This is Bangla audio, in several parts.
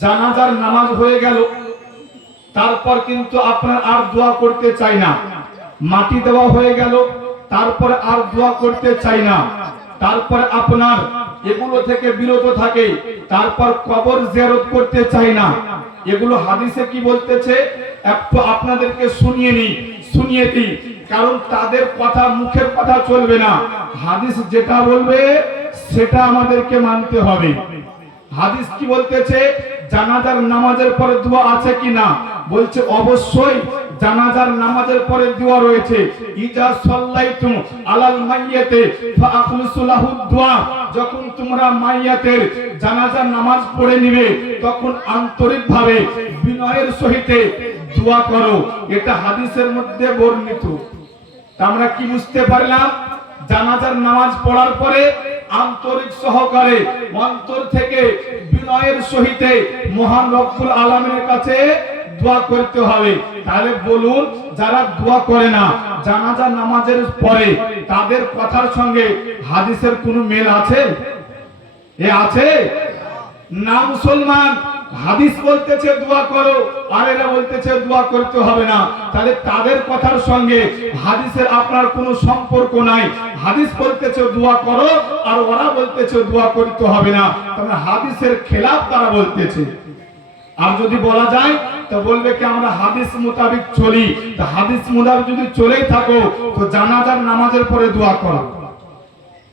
জানাজার নামাজ হয়ে গেল। তারপর কিন্তু আপনার আর দোয়া করতে চাই না। মাটি দেওয়া হয়ে গেল, তারপর আর দোয়া করতে চাই না। তারপর আপনার এগুলো থেকে বিরত থাকে, তারপর কবর জিয়ারত করতে চাই না। এগুলো হাদিসে কি বলতেছে? একটু আপনাদেরকে শুনিয়ে নি শুনিয়ে দিই। কারণ তাদের কথা, মুখের কথা চলবে না। হাদিস যেটা বলবে, সেটা আমাদেরকে মানতে হবে। হাদিস কি বলতেছে, জানাজার নামাজের পরে দোয়া আছে কি না বলছে, অবশ্যই জানাজার নামাজের পরে দোয়া রয়েছে। ইজা সাল্লাইতুম আলাল মাইয়াতে ফাআখলিসু লাহু দোয়া। যখন তোমরা মাইয়াতের জানাজার নামাজ পড়ে নিবে, তখন আন্তরিকভাবে বিনয়ের সহিতে দোয়া করো। এটা হাদিসের মধ্যে বর্ণিত। আমরা কি বুঝতে পারলাম? জানাজার নামাজ পড়ার পরে আন্তরিক সহকারে অন্তর থেকে বিনয়ের সহিতে মহান রব্বুল আলমের কাছে দোয়া করতে হবে। তাহলে বলুন, যারা দোয়া করে না, জানাজা নামাজের পরে তাদের কথার সঙ্গে হাদিসের কোনো মেল আছে? এ আছে? না মুসলমান। হাদিস বলতেছে দোয়া করো আর এরা বলতেছে দোয়া করতে হবে না। তাহলে তাদের কথার সঙ্গে হাদিসের আপনার কোনো সম্পর্ক নাই। হাদিস বলতেছে দোয়া করো, আর ওরা বলতেছে দোয়া করতে হবে না। তাহলে হাদিসের খেলাফ তারা বলতেছে। আর যদি বলা যায়, তো বলবে কি আমরা হাদিস মোতাবিক চলি। তো হাদিস মোতাবিক যদি চলেই থাকো, তো জানাজার নামাজের পরে দোয়া করো।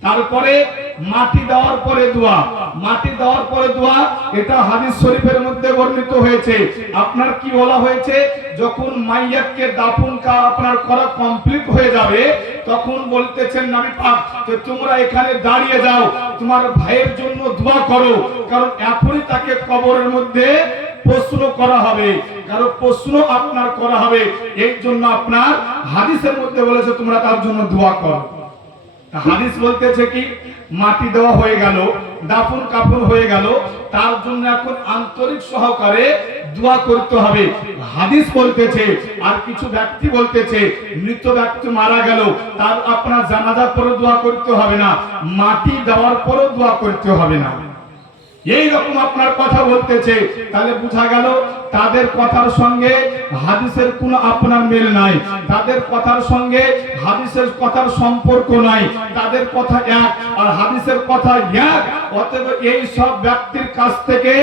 তারপরে মাটি দেওয়ার পরে দোয়া। মাটি দেওয়ার পরে দোয়া, এটা হাদিস শরীফের মধ্যে বর্ণিত হয়েছে। আপনার কি বলা হয়েছে? যখন মাইয়াতকে দাফন কা আপনার করা কমপ্লিট হয়ে যাবে, তখন বলতেছেন নবী পাক যে তোমরা এখানে দাঁড়িয়ে যাও, তোমার ভাইয়ের জন্য দোয়া করো। কারণ এখনই তাকে কবরের মধ্যে প্রশ্ন করা হবে। কারও প্রশ্ন আপনার করা হবে। এই জন্য আপনার হাদিসের মধ্যে বলেছে, তোমরা তার জন্য দোয়া করো। হাদিস বলতেছে কি, মাটি দেওয়া হয়ে গেল, দাফন কাফন হয়ে গেল, তার জন্য এখন আন্তরিক সহকারে দোয়া করতে হবে। হাদিস বলতেছে, আর কিছু ব্যক্তি বলতেছে, মৃত ব্যক্তি মারা গেল, তার আপনার জানাদার পরে দোয়া করতে হবে না, মাটি দেওয়ার পরেও দোয়া করতে হবে না। এই রকম আপনার কথা বলতেছে। তাহলে বোঝা গেল, তাদের কথার সঙ্গে হাদিসের কোনো আপনার মেল নাই। তাদের কথার সঙ্গে হাদিসের কথার সম্পর্ক নাই। তাদের কথা এক, আর হাদিসের কথা এক। অতএব এই সব ব্যক্তির কাছ থেকে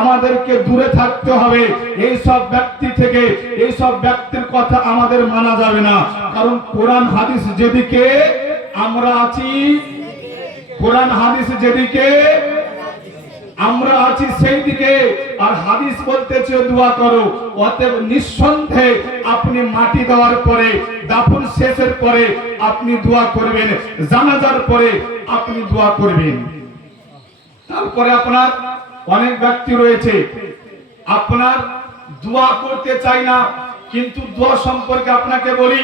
আমাদেরকে দূরে থাকতে হবে। এই সব ব্যক্তি থেকে, এই সব ব্যক্তির কথা আমাদের মানা যাবে না। কারণ কোরআন হাদিস যেদিকে আমরা আছি, কোরআন হাদিস যেদিকে আমরা আছি সেই দিকে। আর হাদিস বলতেছে, দোয়া করো, অতএব নিঃসন্দেহে আপনি মাটি দেওয়ার পরে, দাফন শেষের পরে আপনি দোয়া করবেন। জানাজার পরে আপনি দোয়া করবেন। তারপরে আপনার অনেক ব্যক্তি রয়েছে। আপনার দোয়া করতে চাই না, কিন্তু দোয়া সম্পর্কে আপনাকে বলি।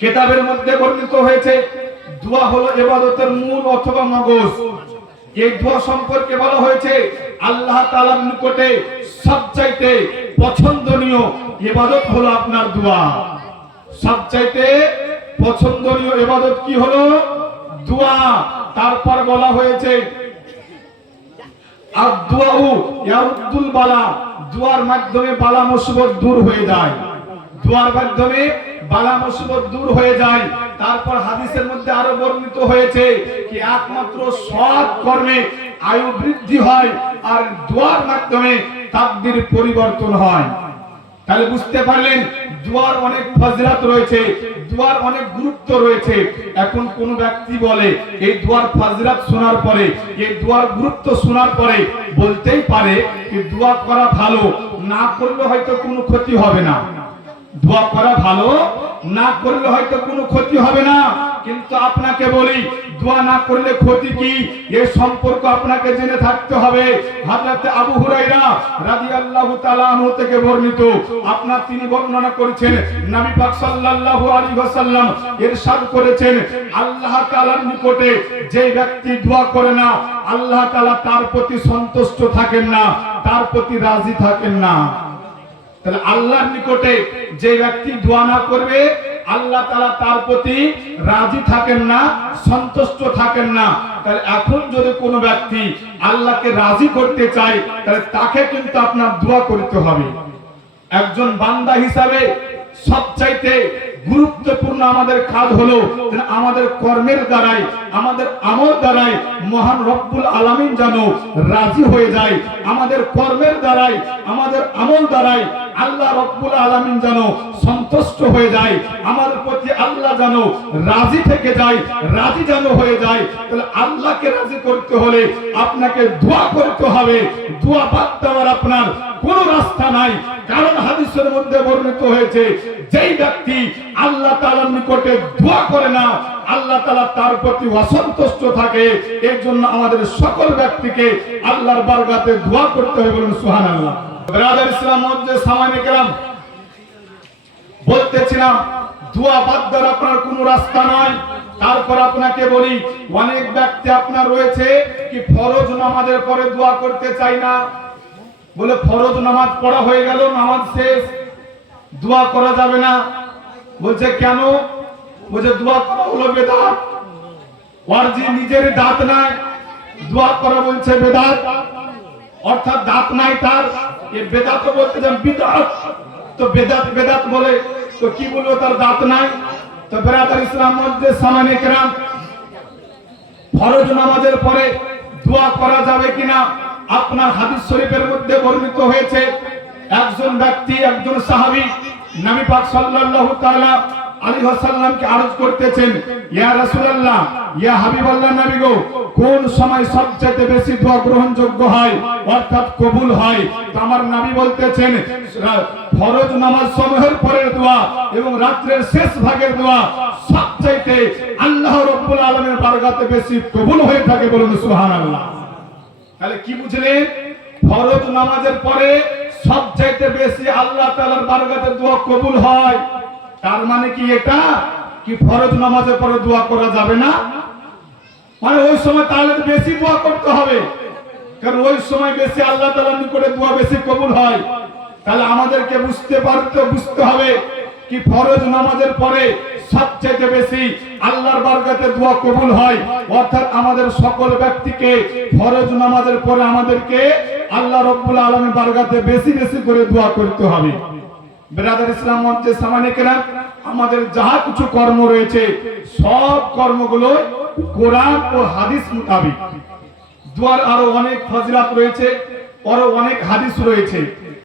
কেতাবের মধ্যে বর্ণিত হয়েছে, দোয়া হলো এবাদতের মূল অথবা মগজ। দোয়া সম্পর্কে বলা হয়েছে, আল্লাহ তাআলার নিকটে সবচাইতে পছন্দনীয় ইবাদত হলো আপনার দোয়া। সবচাইতে পছন্দনীয় ইবাদত কি হলো? দোয়া। তারপর বলা হয়েছে আর দোয়াউ ইয়ারুদ্দুল বালা। দোয়ার মাধ্যমে বালা মুসিবত দূর হয়ে যায়। দোয়ার মাধ্যমে বালা মুসিবত দূর হয়ে যায়। তারপর হাদিসের মধ্যে আরও বর্ণিত হয়েছে কি একমাত্র সৎ কর্মে আয়ু বৃদ্ধি হয় আর দোয়ার মাধ্যমে তাকদির পরিবর্তন হয়। তাহলে বুঝতে পারলেন, দোয়ার অনেক ফজিলত রয়েছে, দোয়ার অনেক গুরুত্ব রয়েছে। এখন কোন ব্যক্তি বলে, এই দোয়ার ফজিলত শোনার পরে, এই দোয়ার গুরুত্ব শোনার পরে বলতেই পারে যে দোয়া করা ভালো, না করলে হয়তো কোনো ক্ষতি হবে না। দোয়া করা ভালো, না করলে হয়তো কোনো ক্ষতি হবে না। কিন্তু আপনাকে বলি, দোয়া না করলে ক্ষতি কি? এ সম্পর্ক আপনাকে জেনে থাকতে হবে। হযরত আবু হুরায়রা রাদিয়াল্লাহু তাআলা আনহু থেকে বর্ণিত। আপনার তিনি বর্ণনা করেছেন, নবী পাক সাল্লাল্লাহু আলাইহি ওয়াসাল্লাম ইরশাদ করেছেন, আল্লাহ তাআলার নিকটে যে ব্যক্তি দোয়া করে না, আল্লাহ তাআলা তার প্রতি সন্তুষ্ট থাকেন না, তার প্রতি রাজি থাকেন না। তাহলে আল্লাহর নিকটে যে ব্যক্তি দোয়া না করবে, আল্লাহ তাআলা তার প্রতি রাজি থাকেন না, সন্তুষ্ট থাকেন না। তাহলে এখন যদি কোনো ব্যক্তি আল্লাহকে রাজি করতে চায়, তাহলে তাকে কিন্তু আপনার দোয়া করতে হবে। একজন বান্দা হিসাবে সবচাইতে গুরুত্বপূর্ণ আমাদের কাজ হলো আমাদের কর্মের দ্বারাই, আমাদের আমল দ্বারাই মহান রব্বুল আলামিন যেন রাজি হয়ে যায়। আমাদের কর্মের দ্বারাই, আমাদের আমল দ্বারাই আল্লাহ রব্বুল আলামিন যেন সন্তুষ্ট হয়ে যায় আমাদের প্রতি আল্লাহ যেন রাজি থেকে যায়, রাজি যেন হয়ে যায়, তাহলে আল্লাহকে রাজি করতে হলে আপনাকে দোয়া করতে হবে। দোয়া বাদ দেওয়ার আপনার কোনো রাস্তা নাই। কারণ হাদিসের মধ্যে বর্ণিত হয়েছে, যেই ব্যক্তি আল্লাহ তাআলার নিকটে দোয়া করে না, আল্লাহ তাআলা তার প্রতি অসন্তুষ্ট থাকে। এর জন্য আমাদের সকল ব্যক্তিকে আল্লাহর বারগাতে দোয়া করতে হবে বলুন সুবহানাল্লাহ। ব্রাদার আপনার রাস্তা তারপর আপনাকে বলি, অনেক ব্যক্তি আপনার রয়েছে কি ফরজ নামাজের পরে দোয়া করতে চাই না। বলে ফরজ নামাজ পড়া হয়ে গেল, নামাজ শেষ। দোয়া করা যাবে না। বলছে, কেন? বলছে, দোয়া করা হলো বেদাত। ওর যে নিজের দাঁত নাই। দোয়া করা বলছে বেদাত। অর্থাৎ দাঁত নাই তার। বেদাত বলতে যান বিদাত। তো বেদাত বেদাত বলে, তো কি বলব তার দাঁত নাই? তো বেরাদার ইসলাম মধ্যে সামানে কেরাম। ফরজ নামাজের পরে দোয়া করা যাবে কিনা? আপনার হাদিস শরীফের মধ্যে বর্ণিত হয়েছে, একজন ব্যক্তি, একজন সাহাবী, নবী পাক সাল্লাল্লাহু তাআলা আলাইহি ওয়াসাল্লামকে আরজ করতেছেন, ইয়া রাসূলুল্লাহ, ইয়া হাবিবাল্লাহ নবী গো, কোন সময় সবচেয়ে বেশি দোয়া গ্রহণযোগ্য হয়? অর্থাৎ কবুল হয়। আমার নবী বলতেছেন ফরজ নামাজ সময়ের পরের দোয়া এবং রাত্রের শেষ ভাগের দোয়া সবচাইতে আল্লাহ রব্বুল আলামিনের বারগাতে বেশি কবুল হয়ে থাকে বলুন সুবহানাল্লাহ। তাহলে কি বুঝলেন? ফরজ নামাজের পরে সবচাইতে বেশি আল্লাহ তাআলার বারগাতে দোয়া কবুল হয়। তার মানে কি এটা? কি ফরজ নামাজের পরে দোয়া করা যাবে না? মানে ওই সময় তাহলে বেশি দোয়া করতে হবে। কারণ ওই সময় বেশি আল্লাহ তাআলার নিকটে দোয়া বেশি কবুল হয়। তাহলে আমাদেরকে বুঝতে পারতে বুঝতে হবে কি ফরজ নামাজের পরে সবচেয়ে বেশি আল্লাহর বারকাতে দোয়া কবুল হয়। অর্থাৎ আমাদের সকল ব্যক্তিকে ফরজ নামাজের পরে আমাদেরকে আল্লাহ রব্বুল আলমের বারকাতে বেশি বেশি করে দোয়া করতে হবে। বেরাদার ইসলাম মঞ্চে সামানে কেনা, আমাদের যাহা কিছু কর্ম রয়েছে, সব কর্মগুলো কোরআন ও হাদিস মোতাবিক। দুয়ার আরও অনেক ফজিলাত রয়েছে, আরও অনেক হাদিস রয়েছে।